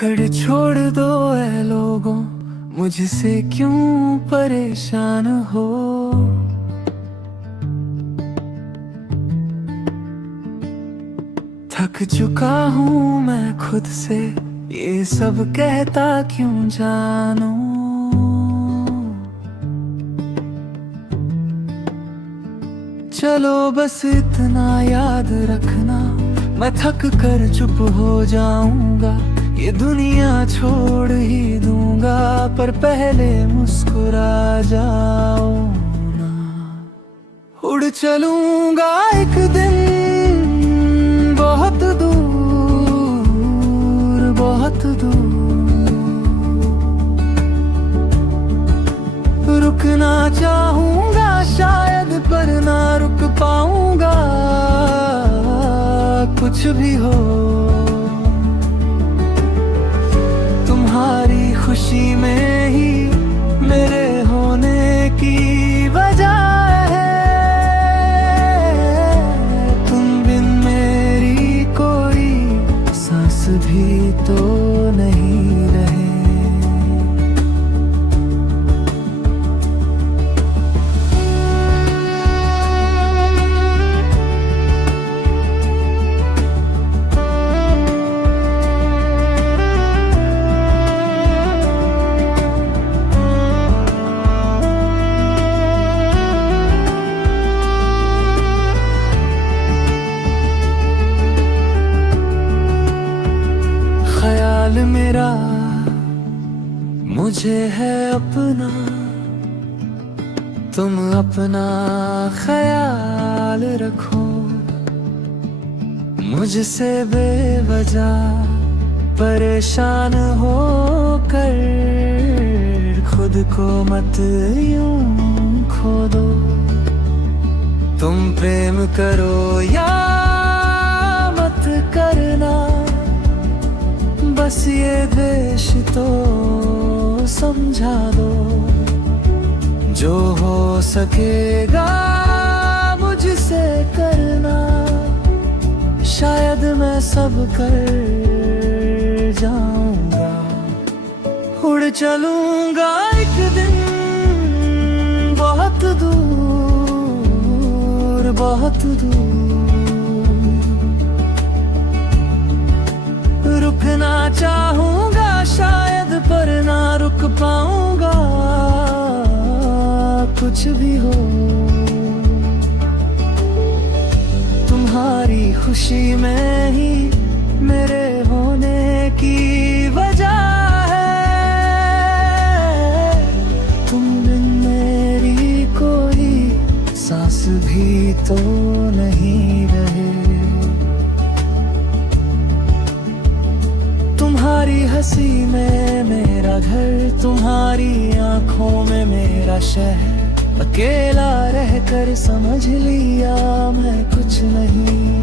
पकड़ छोड़ दो ऐ लोगों, मुझसे क्यों परेशान हो। थक चुका हूँ मैं खुद से, ये सब कहता क्यों जानूं। चलो बस इतना याद रखना, मैं थक कर चुप हो जाऊंगा। ये दुनिया छोड़ ही दूंगा, पर पहले मुस्कुरा जाओ ना। उड़ चलूंगा एक दिन बहुत दूर, बहुत दूर। रुकना चाहूंगा शायद, पर ना रुक पाऊंगा। कुछ भी हो, तुम्हारी खुशी में ही मेरे होने की वजह है। तुम बिन मेरी कोई सांस भी तो नहीं रहे। ख्याल मेरा मुझे है अपना, तुम अपना ख्याल रखो। मुझसे बेवजह परेशान हो कर खुद को मत यूं खो दो। तुम प्रेम करो या मत करना, बस ये द्वेष तो समझा दो। जो हो सकेगा मुझसे करना, शायद मैं सब कर जाऊंगा। उड़ चलूंगा एक दिन बहुत दूर, बहुत दूर। रुकना चाहूंगा शायद, पर ना रुक पाऊंगा। कुछ भी हो, तुम्हारी खुशी में ही मेरे होने की वजह है। तुम बिन मेरी कोई सांस भी तो नहीं रहे। तुम्हारी हंसी में मेरा घर, तुम्हारी आंखों में मेरा शहर। अकेला रहकर समझ लिया मैं कुछ नहीं,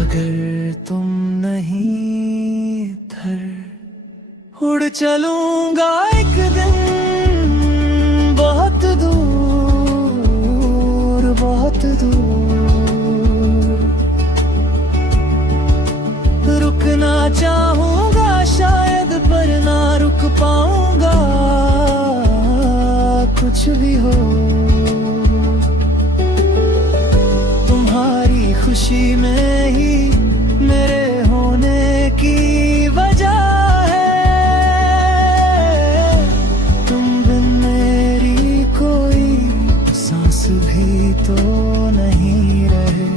अगर तुम नहीं इधर। उड़ चलूंगा एक दिन बहुत दूर, बहुत दूर। रुकना चाहूंगा शायद, पर ना रुक पाऊंगा। कुछ भी हो, तुम्हारी खुशी में ही मेरे होने की वजह है। तुम बिन मेरी कोई सांस भी तो नहीं रहे।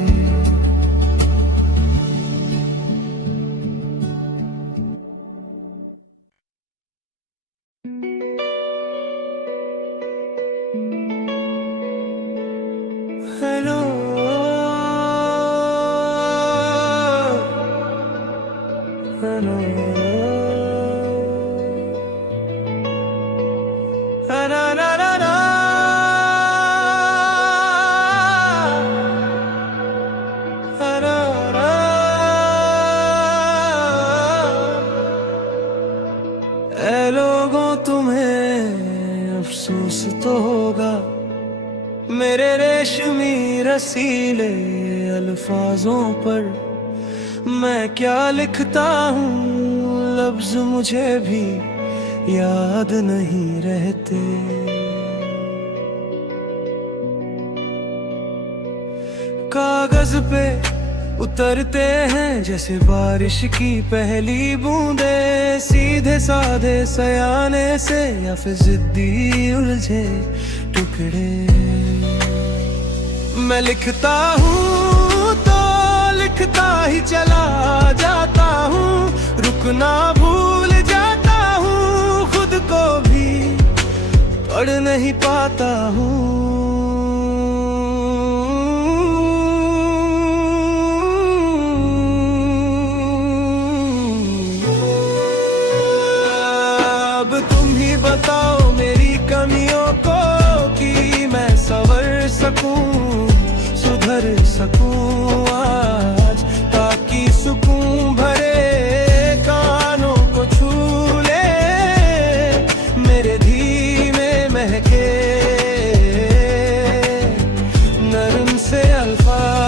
हेलो हेलो रा रा रा रा। रा रा। ऐ लोगों तुम्हें अफसोस तो होगा, मेरे रेशमी रसीले अल्फाजों पर मैं क्या लिखता हूँ। लफ्ज मुझे भी याद नहीं रहते। कागज पे उतरते हैं जैसे बारिश की पहली बूंदे, सीधे साधे सयाने से या फिर जिद्दी उलझे टुकड़े। मैं लिखता हूँ तो लिखता ही चला जाता हूँ, रुकना भूल जाता हूँ, खुद को भी पढ़ नहीं पाता हूँ। बताओ मेरी कमियों को कि मैं संवर सकूं, सुधर सकूं आज, ताकि सुकून भरे कानों को छू ले मेरे धीमे महके नरम से अल्फाज।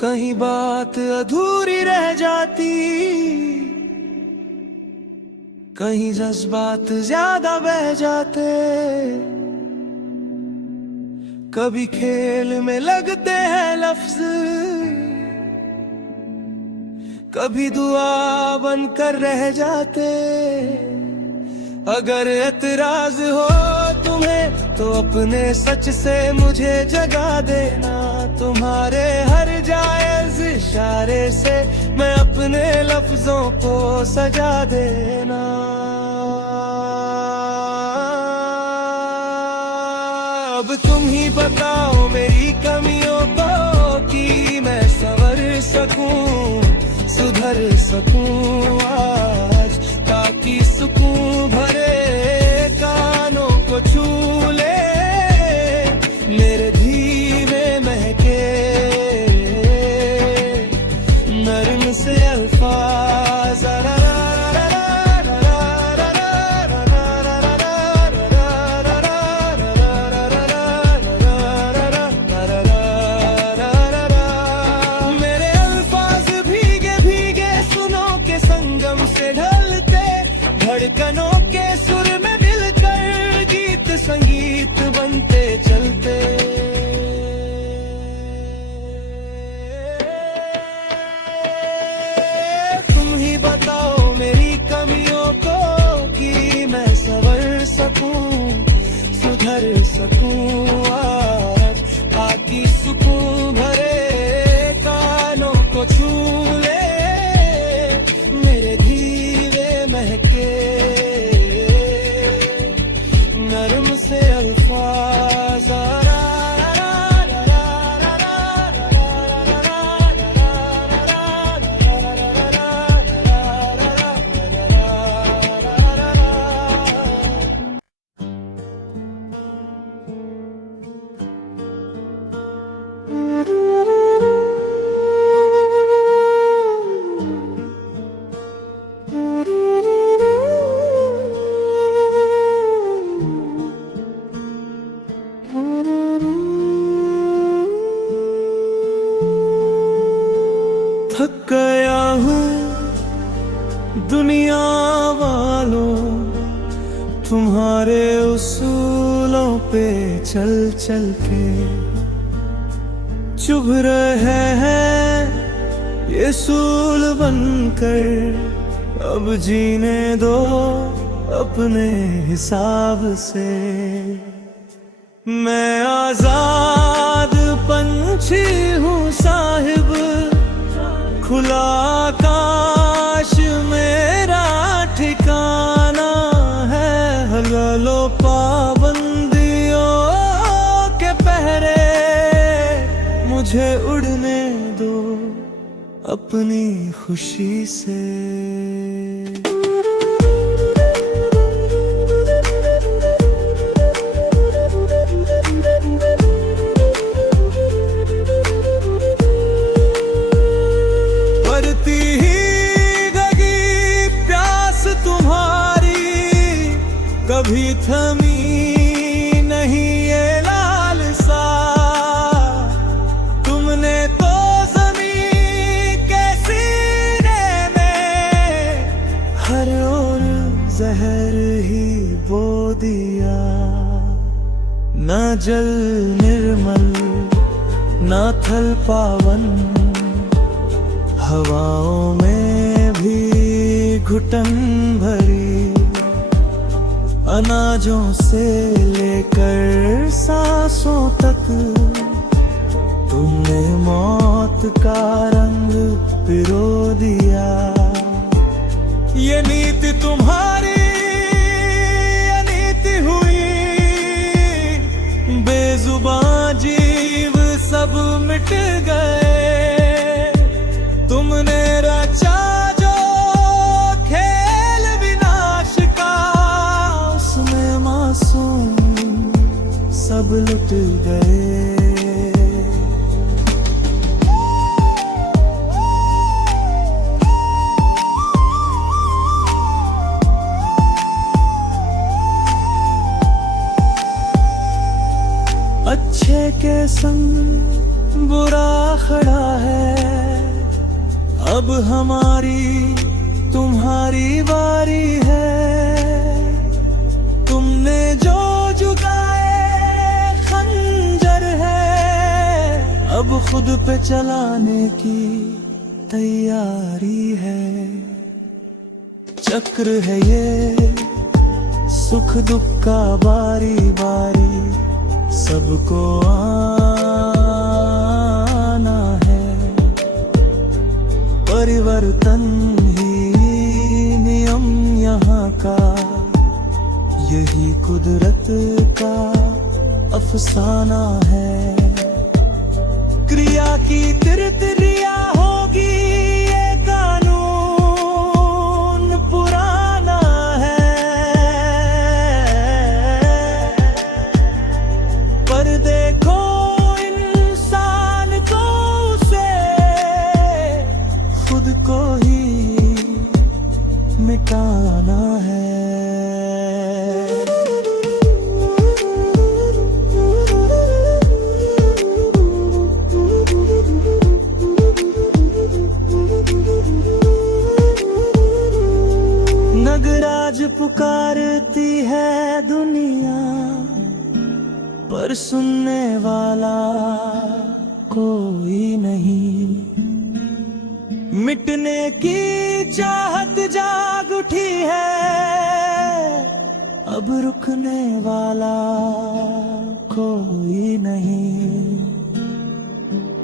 कहीं बात अधूरी रह जाती, कहीं जज्बात ज्यादा बह जाते, कभी खेल में लगते हैं लफ्ज, कभी दुआ बनकर रह जाते। अगर एतराज हो तुम्हें तो अपने सच से मुझे जगा देना, तुम्हारे हर जायज इशारे से मैं अपने लफ्जों को सजा देना। अब तुम ही बताओ मेरी कमियों को कि मैं संवर सकूं, सुधर सकूं आज, ताकि सुकून भरे कानों को छू ले मेरे धीमे महके नरम से अल्फाज। मेरे अल्फाज भीगे भीगे सुनों के संगम से ढलते, धड़कनों के सुर में मिलकर गीत संगीत बनते चलते। तुम ही बताओ मेरी कमियों को कि मैं संवर सकूं, सुधर सकूं आज, ताकि सुकून भरे कानों को छू ले मेरे धीरे महके नरम से अल्फाज। थक गया हूँ दुनिया वालों, तुम्हारे उसूलों पे चल चल के। चुभ रहे हैं ये सूल बनकर, अब जीने दो अपने हिसाब से। मैं आजाद पंछी हूँ साहिब, खुला आकाश मेरा ठिकाना है। हलो पाबंदियों के पहरे, मुझे उड़ने दो अपनी खुशी से। बढ़ती ही कभी थमी नहीं ये लालसा, तुमने तो ज़मीं के सीने में हर ओर जहर ही बो दिया। न जल निर्मल न थल पावन, हवाओं में भी घुटन भरी। अनाजों से लेकर सांसों तक तुमने मौत का रंग पिरो दिया। ये नीति तुम्हारी अनीति हुई, बेजुबान जीव सब मिट गए। तुमने रचा जो खेल विनाश का, उसमें मासूम सब लुट गए। अच्छे के संग बुरा खड़ा है, अब हमारी तुम्हारी बारी है। तुमने जो जुगाए खंजर है, अब खुद पे चलाने की तैयारी है। चक्र है ये सुख दुख का बारी बारी, सबको आना है। परिवर्तन ही नियम यहाँ का, यही कुदरत का अफसाना है। क्रिया की तिरतिरिया होगी, ये कानून पुराना है। पर देखो इंसान को, उसे खुद को ही मिटाना है। नगराज पुकारती है दुनिया, पर सुनने वाला कोई नहीं। मिटने की चाहत जाग उठी है, अब रुकने वाला कोई नहीं।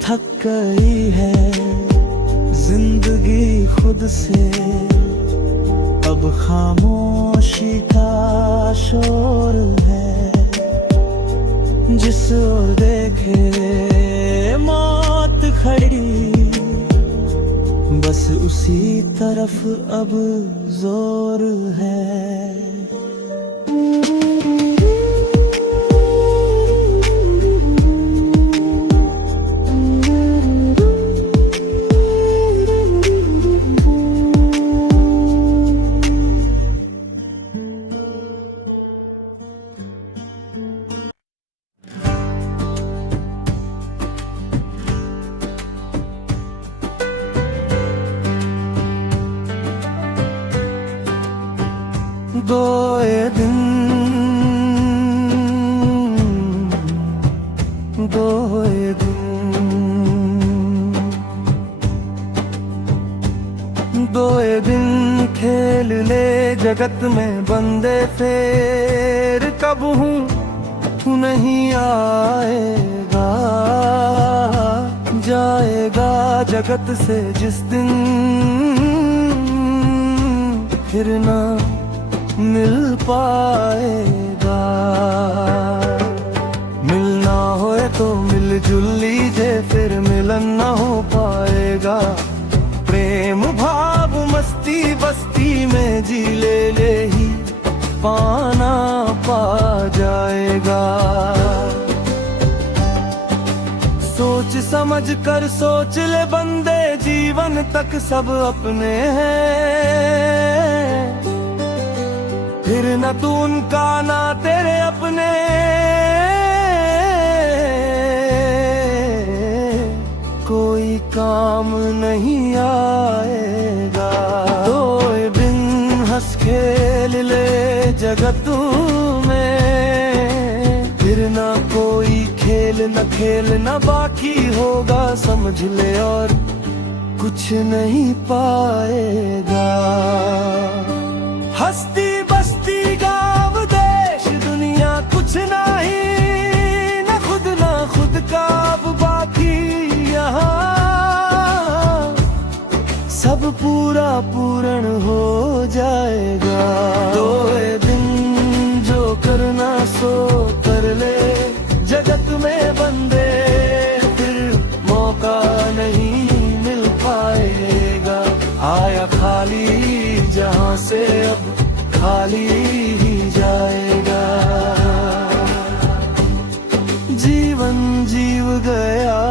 थक गई है जिंदगी खुद से, अब खामोशी का शोर है। जिस ओर देखे मौत खड़ी, बस उसी तरफ अब जोर है। दोए दिन दोए दिन खेल ले जगत में बंदे, फेर कब हूँ नहीं आएगा। जाएगा जगत से जिस दिन, फिर ना मिल पाएगा। मिलना होए तो मिलजुल लीजिए, फिर मिलन ना हो पाएगा। प्रेम भाव मस्ती बस्ती में जी ले ही पाना पा जाएगा। सोच समझ कर सोच ले बंदे, जीवन तक सब अपने हैं। फिर न तू उनका ना तेरे अपने, कोई काम नहीं आएगा। रोए बिन हंस खेल ले जगत में, फिर ना कोई खेल न खेल न बाकी होगा, समझ ले और कुछ नहीं पाएगा। हस्ती बस्ती गाँव देश दुनिया कुछ नहीं, न खुद का अब बाकी यहाँ, सब पूरा पूर्ण हो जाएगा। दोए दिन जो करना सो कर ले जगत में बंदे, फिर मौका नहीं मिल पाएगा। आया खाली जहाँ से अब खाली ही जाएगा। जीवन जीव गया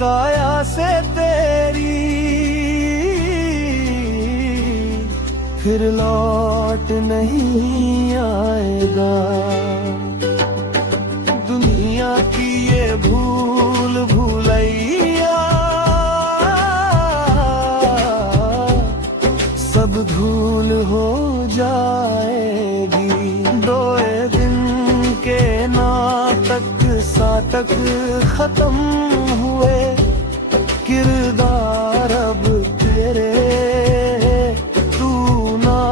काया से तेरी, फिर लौट नहीं आएगा। दुनिया की ये भूल भूलैया सब धूल हो जाएगी। दोए दिन के नाटक साटक खत्म हुए, किरदार अब तेरे, तू ना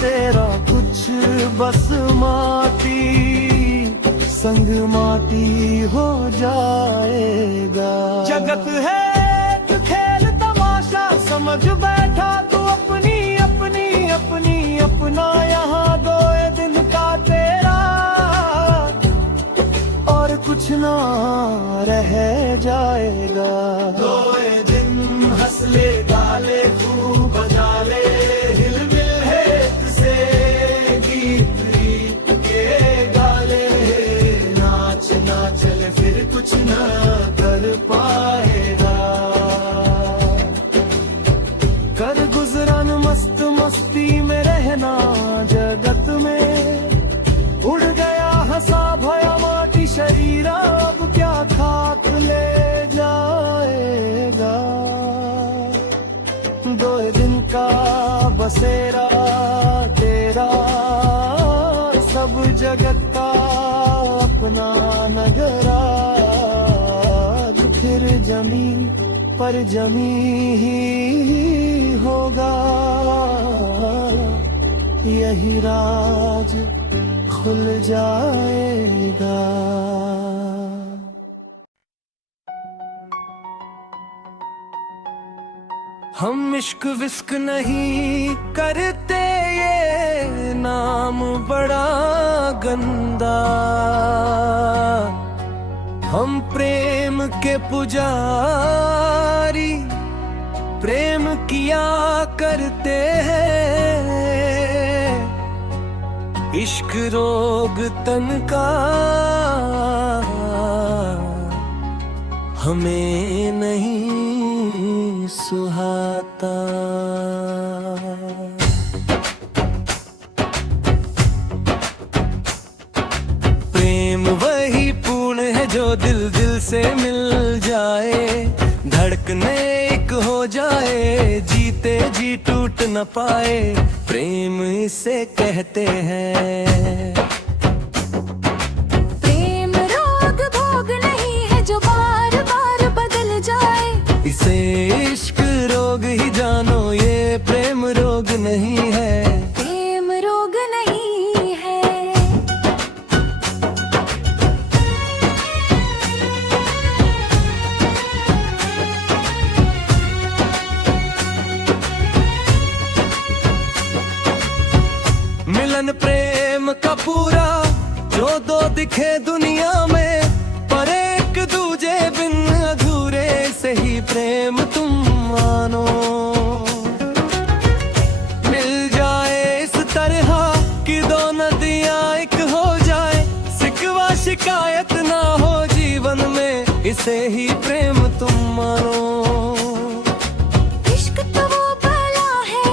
तेरा कुछ बस माटी संग माटी हो जाएगा। जगत है एक खेल तमाशा समझ बैठा तू अपनी अपनी अपनी अपना, यहाँ दोए दिन का तेरा और कुछ ना रह जाएगा। दोए दिन हंस ले गा ले खूब बजा ले, हिल मिल हेत से गीत रीत के गा ले, नाच ना चले फिर कुछ ना कर पाएगा। कर गुजरान मस्त मस्ती में रहना जगत में, उड़ गया हंसा भया माटी शरीर, अब क्या खाक ले जाएगा। दो दिन का बसेरा तेरा, सब जगत का अपना नगरा, फिर जमीन पर जमी ही होगा, यही राज खुल जाएगा। हम इश्क विस्क नहीं करते, ये नाम बड़ा गंदा, हम प्रेम के पुजारी प्रेम किया करते हैं। इश्क रोग तन का हमें नहीं सुहाता। प्रेम वही पूर्ण है जो दिल दिल से मिल जाए, धड़कने एक हो जाए, जीते जी टूट न पाए, प्रेम इसे कहते हैं। प्रेम रोग भोग नहीं है जो बार बार बदल जाए, इसे इश्क रोग ही जानो, ये प्रेम रोग नहीं है। प्रेम रोग नहीं है। मिलन प्रेम का पूरा जो दो दिखे दुनिया में, पर एक दूजे बिन अधूरे से ही प्रेम तुम मानो। मिल जाए इस तरह कि दो नदियां एक हो जाए, सिकवा शिकायत ना हो जीवन में, इसे ही प्रेम तुम मानो। इश्क तो वो भला है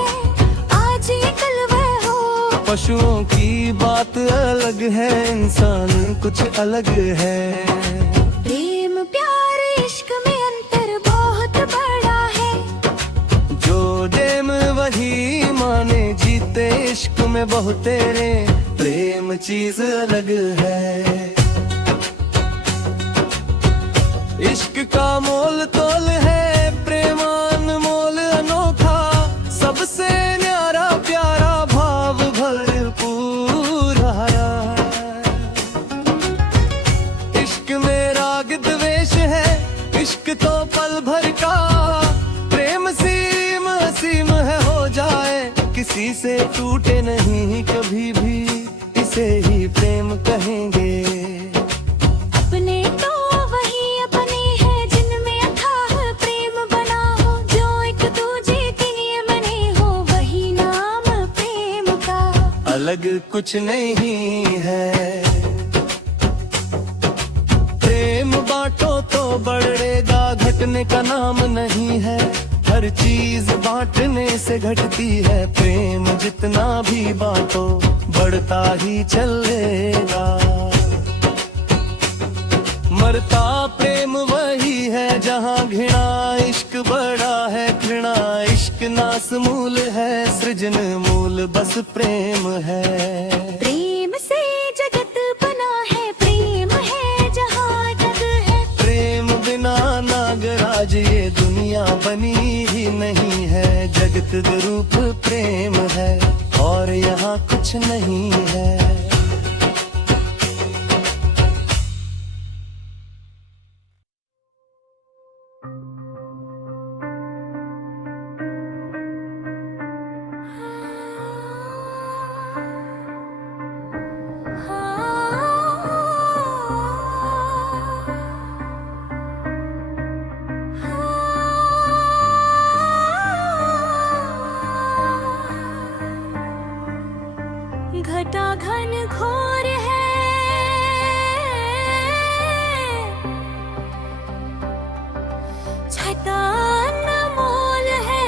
आज ये कल वह हो, पशुओं की बात अलग है, इंसान कुछ अलग है। प्रेम प्यार इश्क में अंतर बहुत बड़ा है, जो जेम वही माने जीते इश्क में बहुत तेरे, प्रेम चीज अलग है। इश्क का मोल तोल है, प्रेमान मोल अनोखा, सबसे न्यारा प्यारा भाव भरपूर आया। इश्क में राग द्वेष है, इश्क तो पल भर का, प्रेम सीम असीम है हो जाए, किसी से टूटे नहीं कभी भी, इसे ही प्रेम कहेंगे। अपने तो वही अपने हैं जिनमें अथाह प्रेम बना हो, जो एक दूजे के लिए बने हो, वही नाम प्रेम का, अलग कुछ नहीं है। प्रेम बांटो तो बढ़ेगा, घटने का नाम नहीं है, हर चीज बांटने से घटती है, प्रेम जितना भी बांटो बढ़ता ही चलेगा। मरता प्रेम वही है जहाँ घृणा, इश्क बड़ा है घृणा, इश्क नास मूल है, सृजन मूल बस प्रेम है। प्रेम से जगत बना है, प्रेम है जहाँ जग है, प्रेम बिना नागराज ये दुनिया बनी ही नहीं है, जगत रूप प्रेम है और यहाँ कुछ नहीं है। घटा घन घोर है, छटा अनमोल है,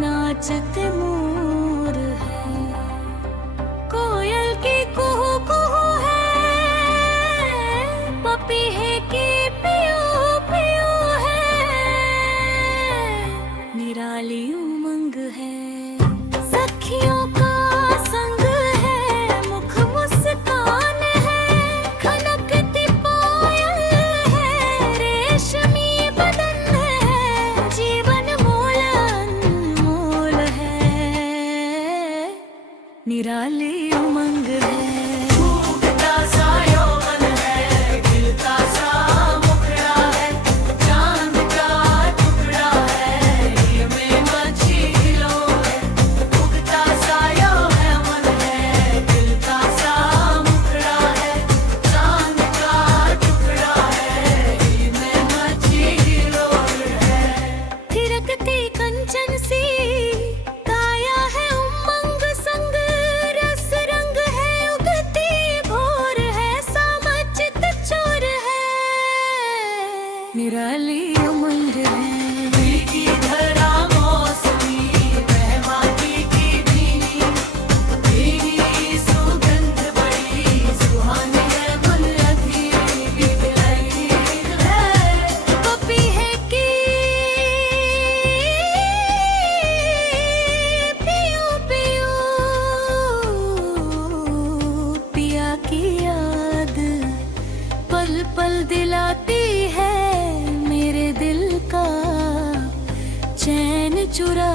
नाचते मोर है, कोयल की कुहू कुहू है, पपीहे की पियो पियो है, निराली उमंग है, सखियों का संग है, मुख मुस्कान है, खनकती पायल है, रेशमी बदन है, जीवन मोल अनमोल है, निराली उमंग है। उगता सा यौवन है, खिलता सा मुखड़ा है, चांद का टुकड़ा है, ये में मच्छी खिलो है, उगता सा यौवन है, खिलता सा मुखड़ा है, चांद का टुकड़ा है, ये में मच्छी खिलो है। थिरकती कंचन सी काया है, उमंग संग रस रंग है, उगती भोर है, सामचित चोर है, निराली उमंग है। भीगी धरा मौसमी, बहमाती की भीनी, भीनी सुगंध बड़ी सुहानी है, गुल अधीरी बिगड़ई है, पपीहे की पियो पियो, पिया की याद पल पल दिलाती है, मेरे दिल का चैन चुरा